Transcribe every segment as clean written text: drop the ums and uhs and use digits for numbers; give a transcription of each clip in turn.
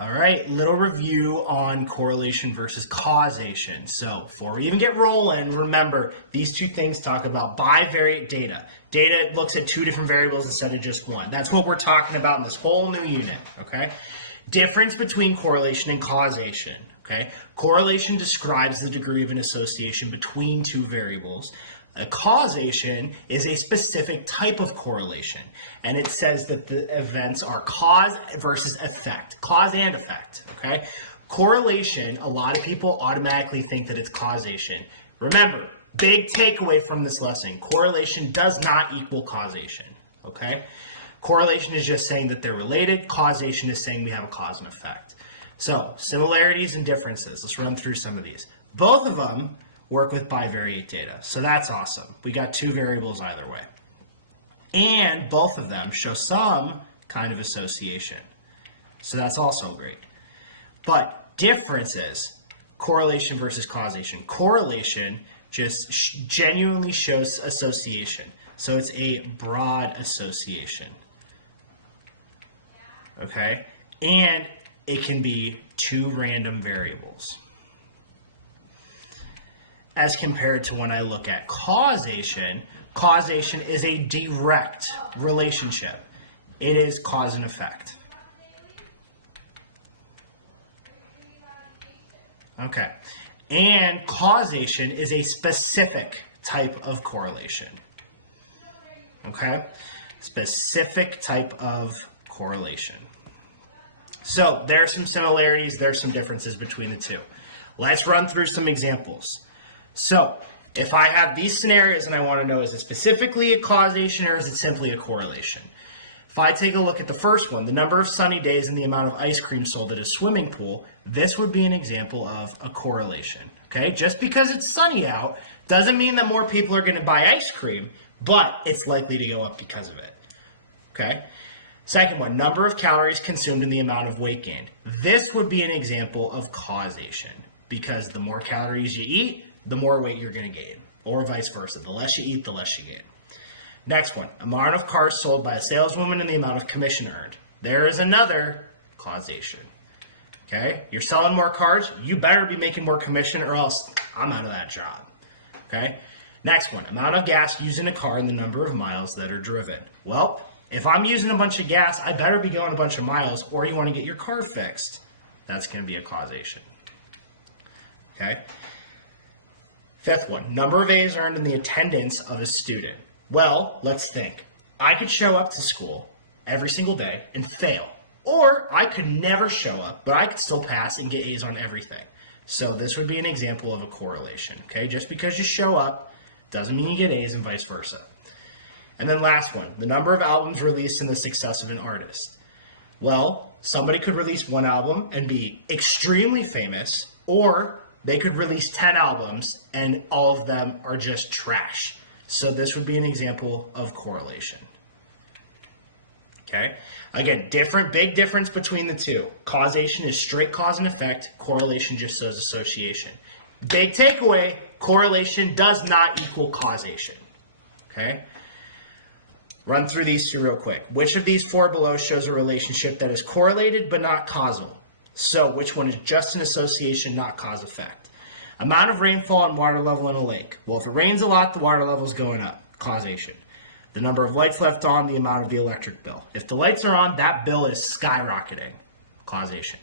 All right, little review on correlation versus causation. So before we even get rolling, remember these two things talk about bivariate data. Data looks at two different variables instead of just one. That's what we're talking about in this whole new unit, okay? Difference between correlation and causation, okay? Correlation describes the degree of an association between two variables. A causation is a specific type of correlation, and it says that the events are cause versus effect, cause and effect, okay? Correlation, a lot of people automatically think that it's causation. Remember, big takeaway from this lesson, correlation does not equal causation, okay? Correlation is just saying that they're related. Causation is saying we have a cause and effect. So, similarities and differences. Let's run through some of these. Both of them work with bivariate data. So that's awesome. We got two variables either way. And both of them show some kind of association. So that's also great. But differences, correlation versus causation. Correlation just genuinely shows association. So it's a broad association. Okay? And it can be two random variables. As compared to when I look at causation, causation is a direct relationship. It is cause and effect. Okay. And causation is a specific type of correlation. Okay? Specific type of correlation. So, there are some similarities, there are some differences between the two. Let's run through some examples. So, if I have these scenarios and I want to know, is it specifically a causation or is it simply a correlation? If I take a look at the first one, the number of sunny days and the amount of ice cream sold at a swimming pool, this would be an example of a correlation. Okay? Just because it's sunny out doesn't mean that more people are going to buy ice cream, but it's likely to go up because of it. Okay? Second one, number of calories consumed and the amount of weight gained. This would be an example of causation because the more calories you eat, the more weight you're going to gain, or vice versa. The less you eat, the less you gain. Next one, amount of cars sold by a saleswoman and the amount of commission earned. There is another causation. Okay? You're selling more cars, you better be making more commission or else I'm out of that job. Okay? Next one, amount of gas used in a car and the number of miles that are driven. Well, if I'm using a bunch of gas, I better be going a bunch of miles, or you want to get your car fixed. That's going to be a causation. Okay? Fifth one, number of A's earned in the attendance of a student. Well, let's think. I could show up to school every single day and fail. Or I could never show up, but I could still pass and get A's on everything. So this would be an example of a correlation. Okay, just because you show up doesn't mean you get A's and vice versa. And then last one, the number of albums released and the success of an artist. Well, somebody could release one album and be extremely famous, or they could release 10 albums and all of them are just trash. So this would be an example of correlation. Okay? Again, big difference between the two. Causation is straight cause and effect. Correlation just shows association. Big takeaway, correlation does not equal causation. Okay? Run through these two real quick. Which of these four below shows a relationship that is correlated but not causal? So, which one is just an association, not cause-effect? Amount of rainfall and water level in a lake. Well, if it rains a lot, the water level is going up. Causation. The number of lights left on, the amount of the electric bill. If the lights are on, that bill is skyrocketing. Causation.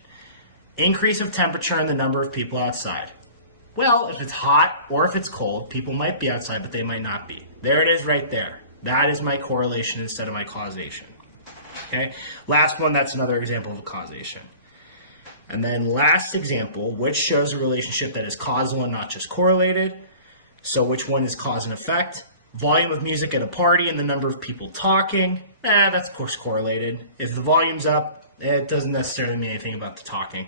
Increase of temperature and the number of people outside. Well, if it's hot or if it's cold, people might be outside, but they might not be. There it is right there. That is my correlation instead of my causation. Okay? Last one, that's another example of a causation. And then last example, which shows a relationship that is causal and not just correlated. So which one is cause and effect? Volume of music at a party and the number of people talking. That's of course correlated. If the volume's up, it doesn't necessarily mean anything about the talking.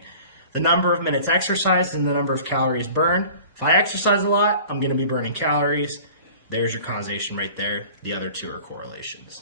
The number of minutes exercised and the number of calories burned. If I exercise a lot, I'm going to be burning calories. There's your causation right there. The other two are correlations.